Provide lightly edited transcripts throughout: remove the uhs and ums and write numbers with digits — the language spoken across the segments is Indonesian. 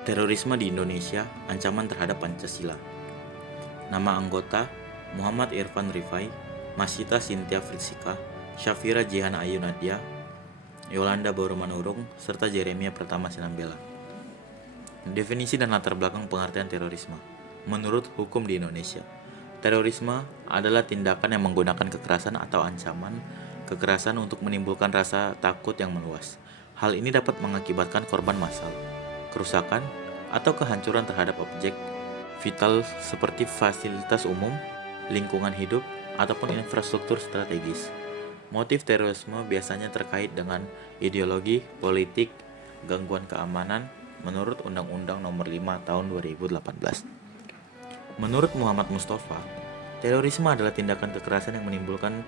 Terorisme di Indonesia, ancaman terhadap Pancasila. Nama anggota: Muhammad Irfan Rifai, Masita Cynthia Fritsika, Syafira Jihan Ayu Nadia, Yolanda Bauru Manurung, serta Jeremia Pratama Sinambela. Definisi dan latar belakang pengertian terorisme. Menurut hukum di Indonesia, terorisme adalah tindakan yang menggunakan kekerasan atau ancaman kekerasan untuk menimbulkan rasa takut yang meluas. Hal ini dapat mengakibatkan korban massal, kerusakan, atau kehancuran terhadap objek vital seperti fasilitas umum, lingkungan hidup, ataupun infrastruktur strategis. Motif terorisme biasanya terkait dengan ideologi, politik, gangguan keamanan menurut Undang-Undang Nomor 5 Tahun 2018. Menurut Muhammad Mustafa, terorisme adalah tindakan kekerasan yang menimbulkan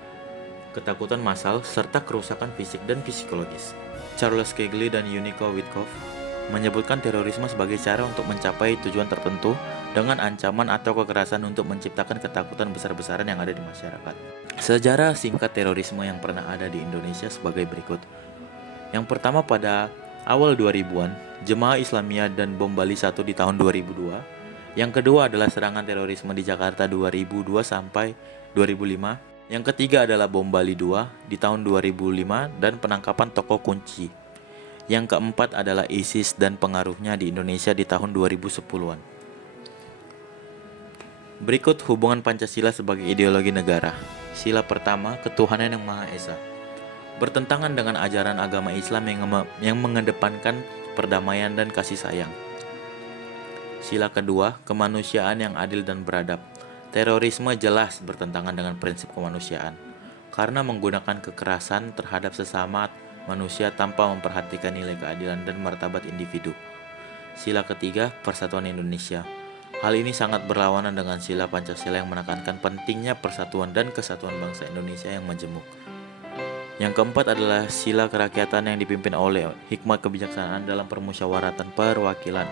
ketakutan massal serta kerusakan fisik dan psikologis. Charles Kegley dan Unico Witkoff menyebutkan terorisme sebagai cara untuk mencapai tujuan tertentu dengan ancaman atau kekerasan untuk menciptakan ketakutan besar-besaran yang ada di masyarakat. Sejarah singkat terorisme yang pernah ada di Indonesia sebagai berikut. Yang pertama, pada awal 2000-an, Jemaah Islamiyah dan bom Bali 1 di tahun 2002. Yang kedua adalah serangan terorisme di Jakarta 2002 sampai 2005. Yang ketiga adalah bom Bali 2 di tahun 2005 dan penangkapan tokoh kunci. Yang keempat adalah ISIS dan pengaruhnya di Indonesia di tahun 2010-an. Berikut hubungan Pancasila sebagai ideologi negara. Sila pertama, ketuhanan yang Maha Esa. Bertentangan dengan ajaran agama Islam yang mengedepankan perdamaian dan kasih sayang. Sila kedua, kemanusiaan yang adil dan beradab. Terorisme jelas bertentangan dengan prinsip kemanusiaan karena menggunakan kekerasan terhadap sesama manusia tanpa memperhatikan nilai keadilan dan martabat individu. Sila ketiga, persatuan Indonesia. Hal ini sangat berlawanan dengan sila Pancasila yang menekankan pentingnya persatuan dan kesatuan bangsa Indonesia yang majemuk. Yang keempat adalah sila kerakyatan yang dipimpin oleh hikmat kebijaksanaan dalam permusyawaratan perwakilan.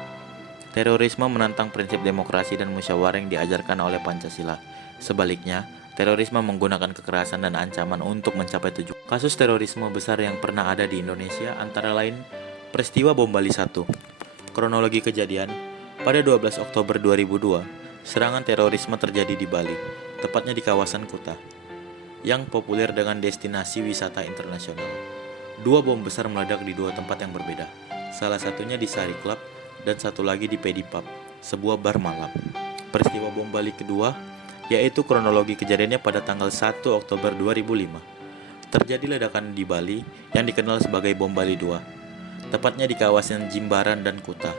Terorisme menentang prinsip demokrasi dan musyawarah yang diajarkan oleh Pancasila. Sebaliknya, terorisme menggunakan kekerasan dan ancaman untuk mencapai tujuan. Kasus terorisme besar yang pernah ada di Indonesia antara lain peristiwa bom Bali 1. Kronologi kejadian, pada 12 Oktober 2002, serangan terorisme terjadi di Bali, tepatnya di kawasan Kuta, yang populer dengan destinasi wisata internasional. Dua bom besar meledak di dua tempat yang berbeda, salah satunya di Sari Club dan satu lagi di Pedi Pub, sebuah bar malam. Peristiwa bom Bali kedua, yaitu kronologi kejadiannya pada tanggal 1 Oktober 2005. Terjadi ledakan di Bali yang dikenal sebagai bom Bali 2, tepatnya di kawasan Jimbaran dan Kuta.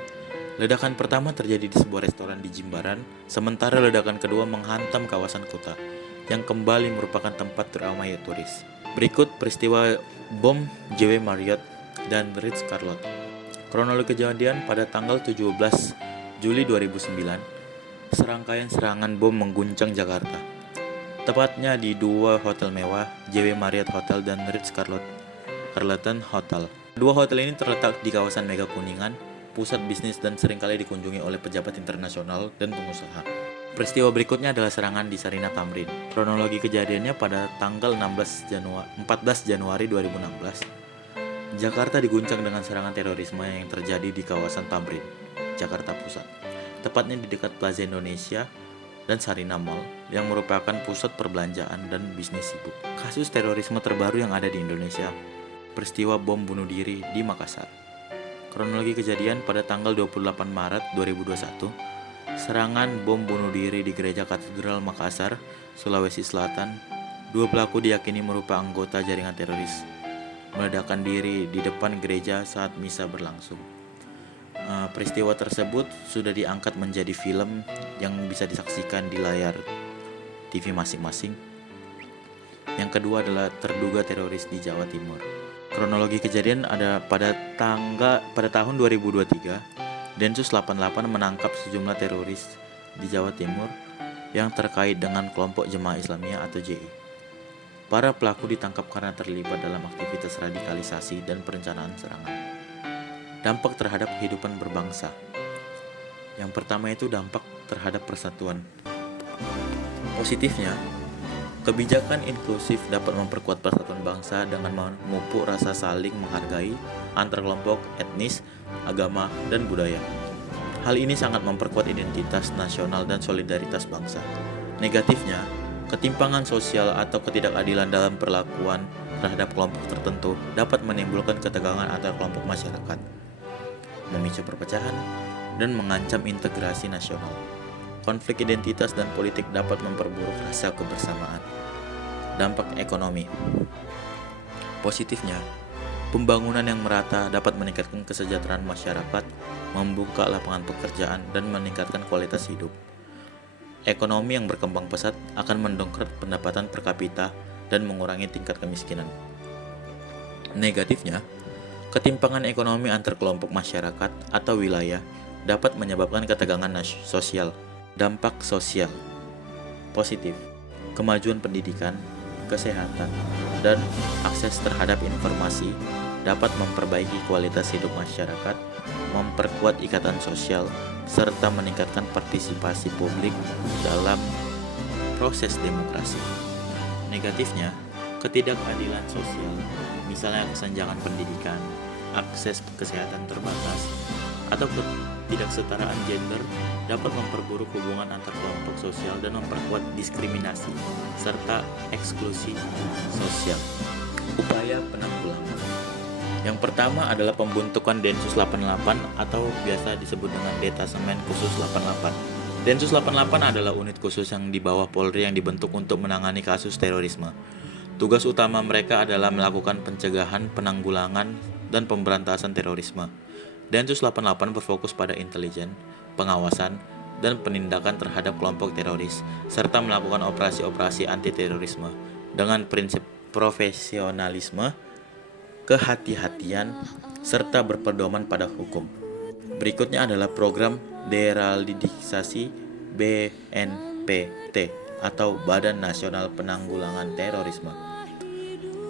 Ledakan pertama terjadi di sebuah restoran di Jimbaran, sementara ledakan kedua menghantam kawasan Kuta, yang kembali merupakan tempat ramai turis. Berikut peristiwa bom JW Marriott dan Ritz-Carlton. Kronologi kejadian pada tanggal 17 Juli 2009, serangkaian serangan bom mengguncang Jakarta, tepatnya di dua hotel mewah, JW Marriott Hotel dan Ritz-Carlton Hotel. Dua hotel ini terletak di kawasan Mega Kuningan, pusat bisnis dan seringkali dikunjungi oleh pejabat internasional dan pengusaha. Peristiwa berikutnya adalah serangan di Sarinah Tamrin. Kronologi kejadiannya pada tanggal 14 Januari 2016. Jakarta diguncang dengan serangan terorisme yang terjadi di kawasan Tamrin, Jakarta Pusat, tepatnya di dekat Plaza Indonesia dan Sarinah Mall yang merupakan pusat perbelanjaan dan bisnis sibuk. Kasus terorisme terbaru yang ada di Indonesia, peristiwa bom bunuh diri di Makassar. Kronologi kejadian pada tanggal 28 Maret 2021, serangan bom bunuh diri di Gereja Katedral Makassar, Sulawesi Selatan. Dua pelaku diyakini merupakan anggota jaringan teroris meledakkan diri di depan gereja saat misa berlangsung. Peristiwa tersebut sudah diangkat menjadi film yang bisa disaksikan di layar TV masing-masing. Yang kedua adalah terduga teroris di Jawa Timur. Kronologi kejadian ada pada tahun 2023, Densus 88 menangkap sejumlah teroris di Jawa Timur yang terkait dengan kelompok Jemaah Islamiyah atau JI. Para pelaku ditangkap karena terlibat dalam aktivitas radikalisasi dan perencanaan serangan. Dampak terhadap kehidupan berbangsa. Yang pertama itu dampak terhadap persatuan. Positifnya, kebijakan inklusif dapat memperkuat persatuan bangsa dengan memupuk rasa saling menghargai antar kelompok etnis, agama, dan budaya. Hal ini sangat memperkuat identitas nasional dan solidaritas bangsa. Negatifnya, ketimpangan sosial atau ketidakadilan dalam perlakuan terhadap kelompok tertentu dapat menimbulkan ketegangan antar kelompok masyarakat, memicu perpecahan, dan mengancam integrasi nasional. Konflik identitas dan politik dapat memperburuk rasa kebersamaan. Dampak ekonomi. Positifnya, pembangunan yang merata dapat meningkatkan kesejahteraan masyarakat, membuka lapangan pekerjaan, dan meningkatkan kualitas hidup. Ekonomi yang berkembang pesat akan mendongkrak pendapatan per kapita dan mengurangi tingkat kemiskinan. Negatifnya, ketimpangan ekonomi antar kelompok masyarakat atau wilayah dapat menyebabkan ketegangan sosial. Dampak sosial. Positif, kemajuan pendidikan, kesehatan, dan akses terhadap informasi dapat memperbaiki kualitas hidup masyarakat, memperkuat ikatan sosial, serta meningkatkan partisipasi publik dalam proses demokrasi. Negatifnya, ketidakadilan sosial, misalnya kesenjangan pendidikan, akses kesehatan terbatas, atau ketidaksetaraan gender dapat memperburuk hubungan antar kelompok sosial dan memperkuat diskriminasi serta eksklusi sosial. Upaya penanggulangan. Yang pertama adalah pembentukan Densus 88 atau biasa disebut dengan Detasemen Khusus 88. Densus 88 adalah unit khusus yang di bawah Polri yang dibentuk untuk menangani kasus terorisme. Tugas utama mereka adalah melakukan pencegahan, penanggulangan, dan pemberantasan terorisme. Densus 88 berfokus pada intelijen, pengawasan, dan penindakan terhadap kelompok teroris, serta melakukan operasi-operasi anti-terorisme dengan prinsip profesionalisme, kehati-hatian, serta berpedoman pada hukum. Berikutnya adalah program deradikalisasi BNPT atau Badan Nasional Penanggulangan Terorisme.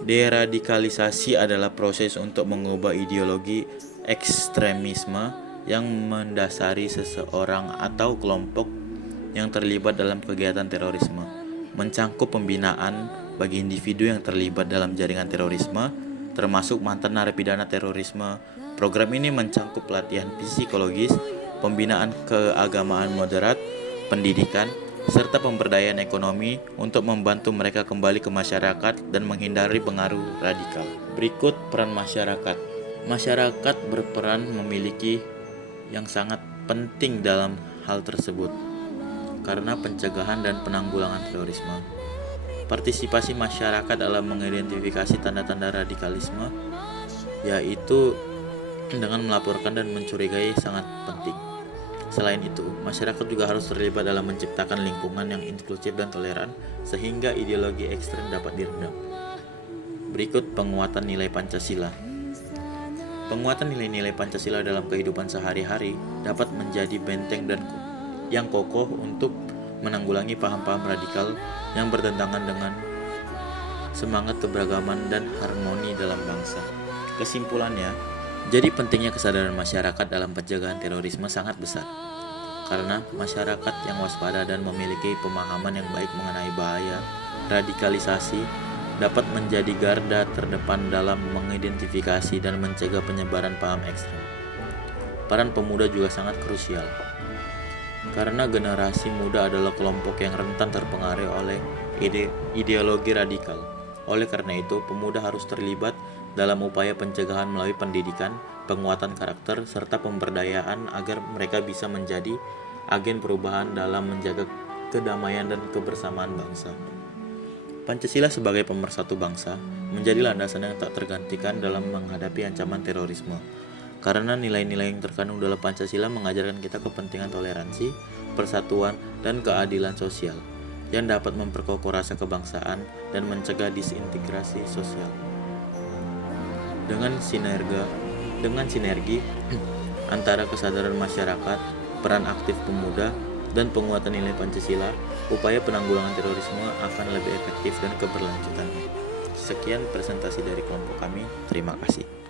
Deradikalisasi adalah proses untuk mengubah ideologi ekstremisme yang mendasari seseorang atau kelompok yang terlibat dalam kegiatan terorisme, mencangkup pembinaan bagi individu yang terlibat dalam jaringan terorisme, termasuk mantan narapidana terorisme. Program ini mencangkup pelatihan psikologis, pembinaan keagamaan moderat, pendidikan, serta pemberdayaan ekonomi untuk membantu mereka kembali ke masyarakat dan menghindari pengaruh radikal. Berikut peran masyarakat. Masyarakat berperan memiliki yang sangat penting dalam hal tersebut karena pencegahan dan penanggulangan terorisme. Partisipasi masyarakat dalam mengidentifikasi tanda-tanda radikalisme, yaitu dengan melaporkan dan mencurigai, sangat penting. Selain itu, masyarakat juga harus terlibat dalam menciptakan lingkungan yang inklusif dan toleran sehingga ideologi ekstrem dapat diredam. Berikut penguatan nilai Pancasila. Penguatan nilai-nilai Pancasila dalam kehidupan sehari-hari dapat menjadi benteng dan yang kokoh untuk menanggulangi paham-paham radikal yang bertentangan dengan semangat keberagaman dan harmoni dalam bangsa. Kesimpulannya, jadi pentingnya kesadaran masyarakat dalam pencegahan terorisme sangat besar. Karena masyarakat yang waspada dan memiliki pemahaman yang baik mengenai bahaya radikalisasi dapat menjadi garda terdepan dalam mengidentifikasi dan mencegah penyebaran paham ekstrem. Peran pemuda juga sangat krusial, karena generasi muda adalah kelompok yang rentan terpengaruh oleh ideologi radikal. Oleh karena itu, pemuda harus terlibat dalam upaya pencegahan melalui pendidikan, penguatan karakter, serta pemberdayaan agar mereka bisa menjadi agen perubahan dalam menjaga kedamaian dan kebersamaan bangsa. Pancasila sebagai pemersatu bangsa menjadi landasan yang tak tergantikan dalam menghadapi ancaman terorisme. Karena nilai-nilai yang terkandung dalam Pancasila mengajarkan kita kepentingan toleransi, persatuan, dan keadilan sosial yang dapat memperkokoh rasa kebangsaan dan mencegah disintegrasi sosial. Dengan sinergi antara kesadaran masyarakat, peran aktif pemuda, dan penguatan nilai Pancasila, upaya penanggulangan terorisme akan lebih efektif dan keberlanjutan. Sekian presentasi dari kelompok kami. Terima kasih.